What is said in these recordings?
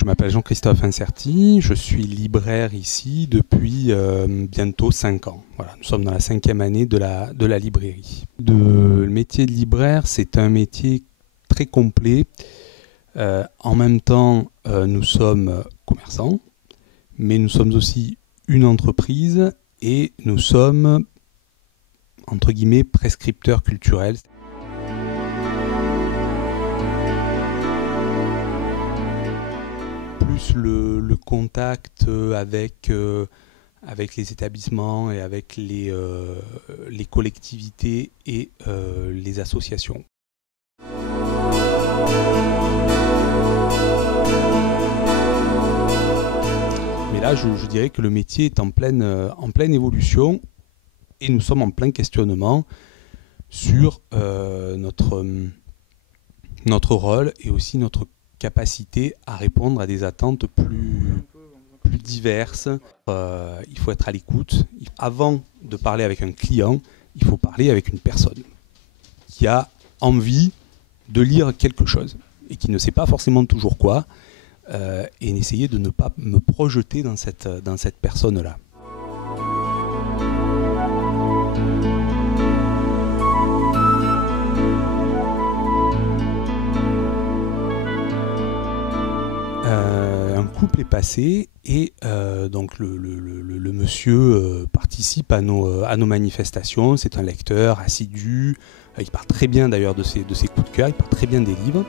je m'appelle Jean-Christophe Incerti, je suis libraire ici depuis bientôt 5 ans. Voilà, nous sommes dans la 5e année de la librairie. Le métier de libraire, c'est un métier très complet. En même temps, nous sommes commerçants, mais nous sommes aussi une entreprise et nous sommes, entre guillemets, prescripteurs culturels. Plus le contact avec les établissements et avec les collectivités et les associations. Mais là, je dirais que le métier est en pleine évolution et nous sommes en plein questionnement sur notre rôle et aussi notre capacité à répondre à des attentes plus diverses. Il faut être à l'écoute. Avant de parler avec un client, il faut parler avec une personne qui a envie de lire quelque chose et qui ne sait pas forcément toujours quoi, et essayer de ne pas me projeter dans cette personne-là. Un couple est passé et donc le monsieur participe à nos manifestations. C'est un lecteur assidu, il parle très bien d'ailleurs de ses coups de cœur, il parle très bien des livres.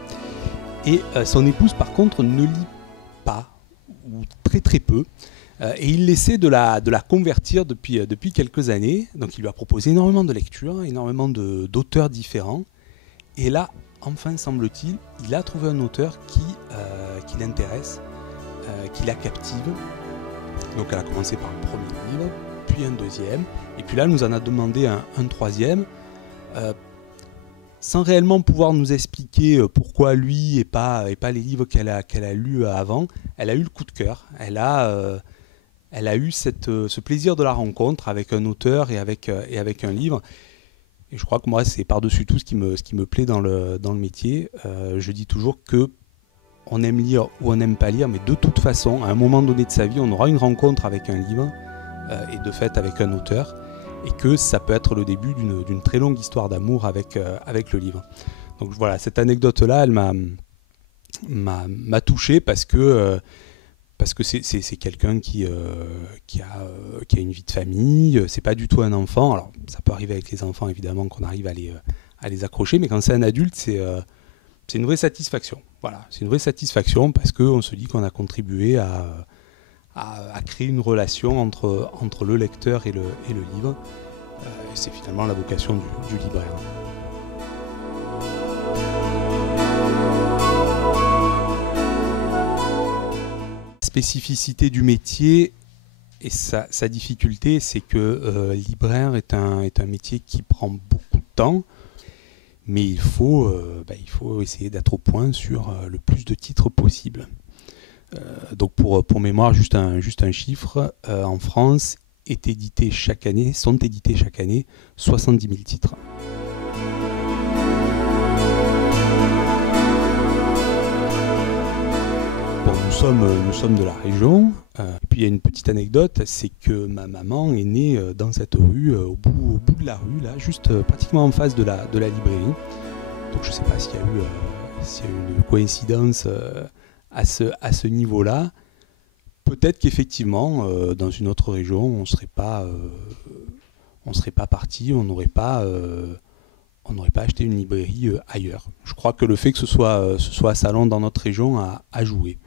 Et son épouse par contre ne lit pas, ou très très peu, et il essaie de la convertir depuis quelques années. Donc il lui a proposé énormément de lectures, énormément d'auteurs différents. Et là, enfin semble-t-il, il a trouvé un auteur qui l'intéresse, qui la captive. Donc elle a commencé par un premier livre, puis un deuxième, et puis là elle nous en a demandé un troisième, sans réellement pouvoir nous expliquer pourquoi lui et pas les livres qu'elle a lus avant. Elle a eu le coup de cœur, elle a eu ce plaisir de la rencontre avec un auteur et avec un livre. Et je crois que moi, c'est par-dessus tout ce qui me plaît dans le métier. Je dis toujours que on aime lire ou on n'aime pas lire, mais de toute façon, à un moment donné de sa vie, on aura une rencontre avec un livre, et de fait avec un auteur, et que ça peut être le début d'une très longue histoire d'amour avec le livre. Donc voilà, cette anecdote-là, elle m'a touché parce que c'est quelqu'un qui a une vie de famille, c'est pas du tout un enfant. Alors ça peut arriver avec les enfants évidemment qu'on arrive à les accrocher, mais quand c'est un adulte, c'est une vraie satisfaction. Voilà, c'est une vraie satisfaction parce qu'on se dit qu'on a contribué à créer une relation entre le lecteur et le livre. C'est finalement la vocation du libraire. Spécificité du métier et sa difficulté, c'est que libraire est un métier qui prend beaucoup de temps, mais il faut essayer d'être au point sur le plus de titres possible. Donc pour mémoire, juste un chiffre, en France sont édités chaque année 70 000 titres. Nous sommes de la région. Puis il y a une petite anecdote, c'est que ma maman est née dans cette rue, au bout de la rue, là, juste pratiquement en face de la librairie. Donc je ne sais pas s'il y a eu une coïncidence à ce niveau-là. Peut-être qu'effectivement, dans une autre région, on ne serait pas parti, on n'aurait pas acheté une librairie ailleurs. Je crois que le fait que ce soit à Salon dans notre région a joué.